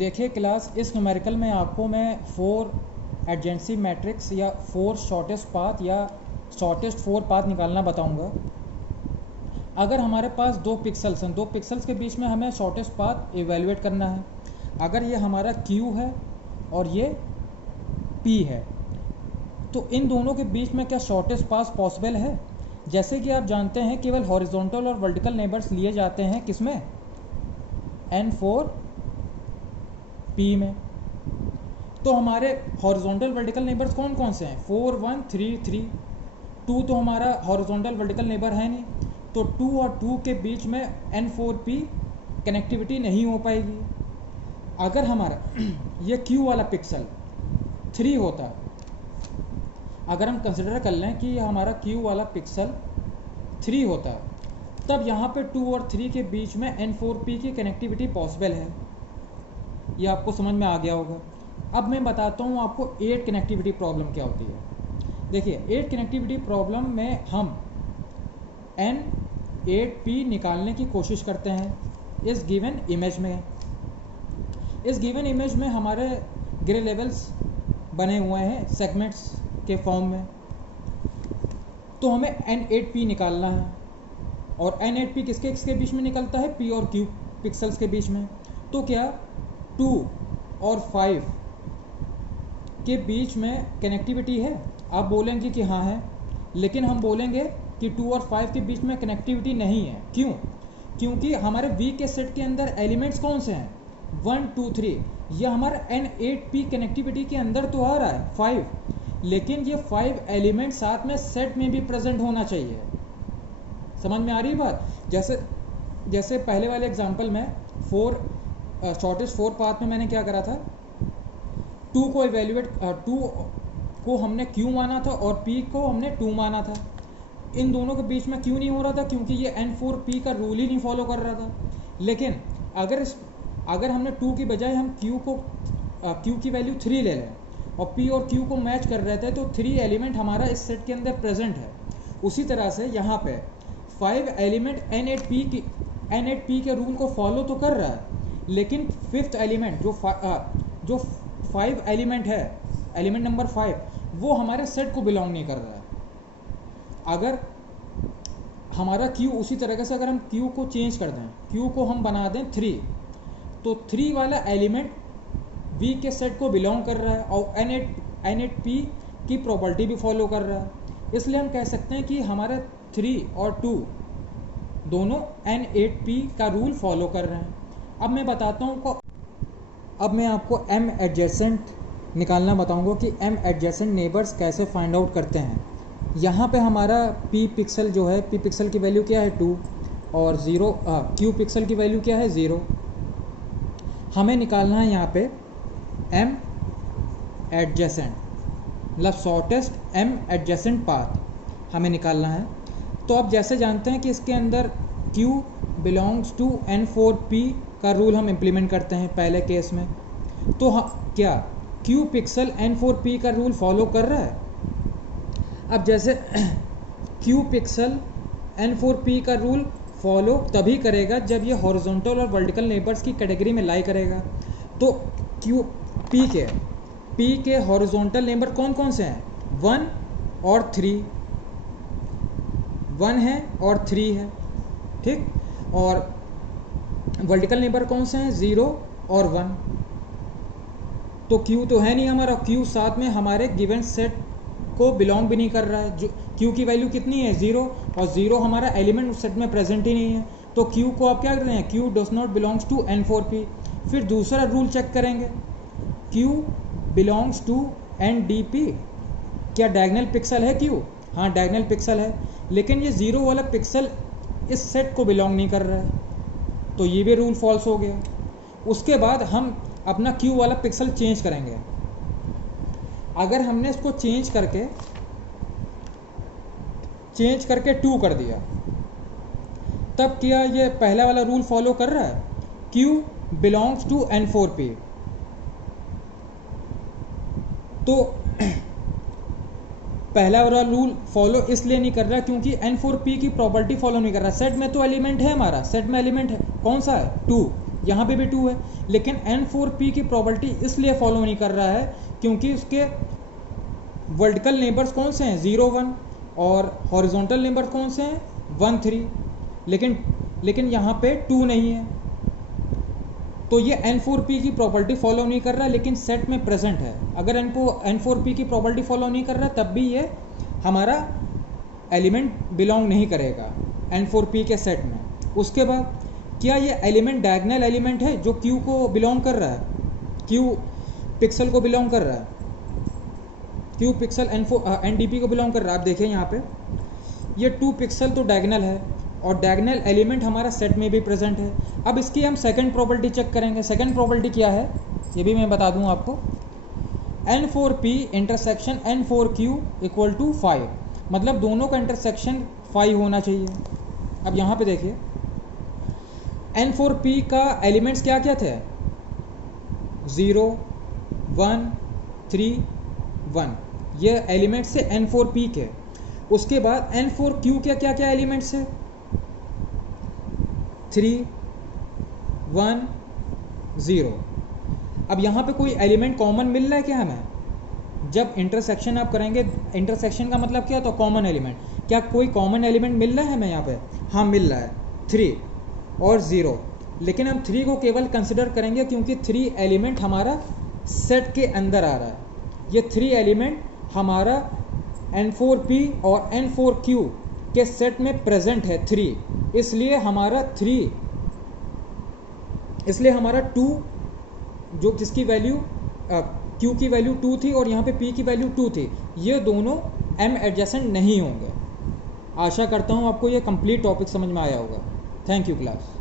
देखिए क्लास, इस न्यूमेरिकल में आपको मैं 4 एडजेंसी मैट्रिक्स या 4 शॉर्टेस्ट पाथ या शॉर्टेस्ट 4 पाथ निकालना बताऊंगा। अगर हमारे पास 2 पिक्सल्स हैं, 2 पिक्सल्स के बीच में हमें शॉर्टेस्ट पाथ इवेलुएट करना है। अगर ये हमारा Q है और ये P है, तो इन दोनों के बीच में क्या शॉर्टेस्ट पाथ पॉसिबल है? जैसे कि आप जानते हैं केवल हॉरिजॉन्टल और वर्टिकल नेबर्स लिए जाते हैं किसमें, N4P में। तो हमारे हॉरिजॉन्टल वर्टिकल नेबर्स कौन कौन से हैं? 4 1 3 3। 2 तो हमारा हॉरिजॉन्टल वर्टिकल नेबर है नहीं, तो 2 और 2 के बीच में N4P कनेक्टिविटी नहीं हो पाएगी। अगर हमारा ये Q वाला पिक्सल 3 होता, अगर हम कंसिडर कर लें कि ये हमारा Q वाला पिक्सल 3 होता, तब यहाँ पे 2 और 3 के बीच में N4P की कनेक्टिविटी पॉसिबल है। ये आपको समझ में आ गया होगा। अब मैं बताता हूँ आपको 8 कनेक्टिविटी प्रॉब्लम क्या होती है। देखिए 8 कनेक्टिविटी प्रॉब्लम में हम N8P निकालने की कोशिश करते हैं इस गिवन इमेज में। इस गिवन इमेज में हमारे ग्रे लेवल्स बने हुए हैं सेगमेंट्स के फॉर्म में, तो हमें N8P निकालना है। और N8P किसके किसके बीच में निकलता है? P और Q पिक्सल्स के बीच में। तो क्या 2 और 5 के बीच में कनेक्टिविटी है? आप बोलेंगे कि हाँ है, लेकिन हम बोलेंगे कि 2 और 5 के बीच में कनेक्टिविटी नहीं है। क्यों? क्योंकि हमारे V के सेट के अंदर एलिमेंट्स कौन से हैं? 1 2 3। ये हमारा N8P कनेक्टिविटी के अंदर तो आ रहा है 5, लेकिन ये 5 एलिमेंट साथ में सेट में भी प्रेजेंट होना चाहिए। समझ में आ रही बात? जैसे पहले वाले एग्जांपल में शॉर्टेस्ट 4 पाथ में मैंने क्या करा था, 2 को इवेल्युएट 2 को हमने Q माना था और P को हमने 2 माना था। इन दोनों के बीच में क्यों नहीं हो रहा था? क्योंकि ये N4P का रूल ही नहीं फॉलो कर रहा था। लेकिन अगर हमने 2 की बजाय हम Q की वैल्यू 3 ले लें और P और Q को मैच कर रहे थे, तो 3 एलिमेंट हमारा इस सेट के अंदर प्रेजेंट है। उसी तरह से यहाँ पे 5 एलिमेंट N8P के रूल को फॉलो तो कर रहा है, लेकिन 5th एलिमेंट जो 5 एलिमेंट है, एलिमेंट नंबर 5, वो हमारे सेट को बिलोंग नहीं कर रहा है। अगर हमारा Q उसी तरह से, अगर हम Q को चेंज कर दें, Q को हम बना दें 3, तो 3 वाला एलिमेंट V के सेट को बिलोंग कर रहा है और N8P की प्रॉपर्टी भी फॉलो कर रहा है। इसलिए हम कह सकते हैं कि हमारे 3 और 2 दोनों N8P का रूल फॉलो कर रहे हैं। अब मैं बताता हूँ अब मैं आपको M एडजेसेंट निकालना बताऊँगा कि M एडजेसेंट नेबर्स कैसे फाइंड आउट करते हैं। यहाँ पे हमारा P पिक्सल जो है, P पिक्सल की वैल्यू क्या है 2 और 0, Q पिक्सल की वैल्यू क्या है 0। हमें निकालना है यहाँ पे M एडजेसेंट, मतलब शॉर्टेस्ट M एडजेसेंट पाथ हमें निकालना है। तो अब जैसे जानते हैं कि इसके अंदर Q बिलोंग्स टू N4P का रूल हम इम्प्लीमेंट करते हैं पहले केस में, तो क्या Q पिक्सल N4P का रूल फॉलो कर रहा है? अब जैसे Q पिक्सल N4P का रूल फॉलो तभी करेगा जब ये हॉरिजॉन्टल और वर्टिकल नेबर्स की कैटेगरी में लाई करेगा। तो P के हॉरिजॉन्टल नेबर कौन कौन से हैं? 1 और 3, 1 है और 3 है, ठीक। और वर्टिकल नेबर कौन से हैं? 0 और 1। तो Q तो है नहीं हमारा, Q साथ में हमारे गिवन सेट को बिलोंग भी नहीं कर रहा है। जो Q की वैल्यू कितनी है? 0, और 0 हमारा एलिमेंट उस सेट में प्रेजेंट ही नहीं है। तो Q को आप क्या कर रहे हैं? Q does not belongs to N4P। फिर दूसरा रूल चेक करेंगे, Q बिलोंग्स टू NDP। क्या डायगोनल पिक्सल है Q? हाँ डायगोनल पिक्सल है, लेकिन ये 0 वाला पिक्सल इस सेट को बिलोंग नहीं कर रहा है, तो ये भी रूल फॉल्स हो गया। उसके बाद हम अपना Q वाला पिक्सल चेंज करेंगे। अगर हमने इसको चेंज करके 2 कर दिया, तब क्या ये पहला वाला रूल फॉलो कर रहा है? Q belongs to N4P। तो पहला वाला रूल फॉलो इसलिए नहीं कर रहा क्योंकि N4P की प्रॉपर्टी फॉलो नहीं कर रहा। सेट में तो एलिमेंट है हमारा, सेट में एलिमेंट है कौन सा है? 2, यहाँ पे भी 2 है, लेकिन N4P की प्रॉपर्टी इसलिए फॉलो नहीं कर रहा है क्योंकि उसके वर्टिकल नेबर्स कौन से हैं 0 1 और हॉरिजॉन्टल नेबर्स कौन से हैं 1 3, लेकिन यहाँ पे 2 नहीं है, तो ये N4P की प्रॉपर्टी फॉलो नहीं कर रहा है, लेकिन सेट में प्रेजेंट है। अगर N4P की प्रॉपर्टी फॉलो नहीं कर रहा तब भी ये हमारा एलिमेंट बिलोंग नहीं करेगा N4P के सेट में। उसके बाद क्या ये एलिमेंट डायगोनल एलिमेंट है जो Q को बिलोंग कर रहा है, Q पिक्सल को बिलोंग कर रहा है, Q पिक्सल NDP को बिलोंग कर रहा है। आप देखिए यहाँ पे ये 2 पिक्सल तो डायगोनल है और डायगोनल एलिमेंट हमारा सेट में भी प्रेजेंट है। अब इसकी हम सेकंड प्रॉपर्टी चेक करेंगे। सेकंड प्रॉपर्टी क्या है ये भी मैं बता दूं आपको, N4P intersection N4Q equal to 5, मतलब दोनों का इंटरसेक्शन 5 होना चाहिए। अब यहाँ पे देखिए N4P का एलिमेंट्स क्या क्या थे 0 1 3 1, ये एलिमेंट्स से N4P के। उसके बाद N4Q के क्या क्या एलिमेंट्स है 3 1 0। अब यहाँ पे कोई एलिमेंट कॉमन मिल रहा है क्या हमें, जब इंटरसेक्शन आप करेंगे, इंटरसेक्शन का मतलब क्या होता है कॉमन एलिमेंट, क्या कोई कॉमन एलिमेंट मिल रहा है हमें यहाँ पे, हाँ मिल रहा है 3 और 0, लेकिन हम 3 को केवल कंसिडर करेंगे क्योंकि 3 एलिमेंट हमारा सेट के अंदर आ रहा है। ये 3 एलिमेंट हमारा N4P और N4Q के सेट में प्रेजेंट है 3, इसलिए हमारा 2 जो जिसकी वैल्यू Q की वैल्यू 2 थी और यहाँ पे P की वैल्यू 2 थी, ये दोनों M एडजेसेंट नहीं होंगे। आशा करता हूँ आपको ये कंप्लीट टॉपिक समझ में आया होगा। Thank you class.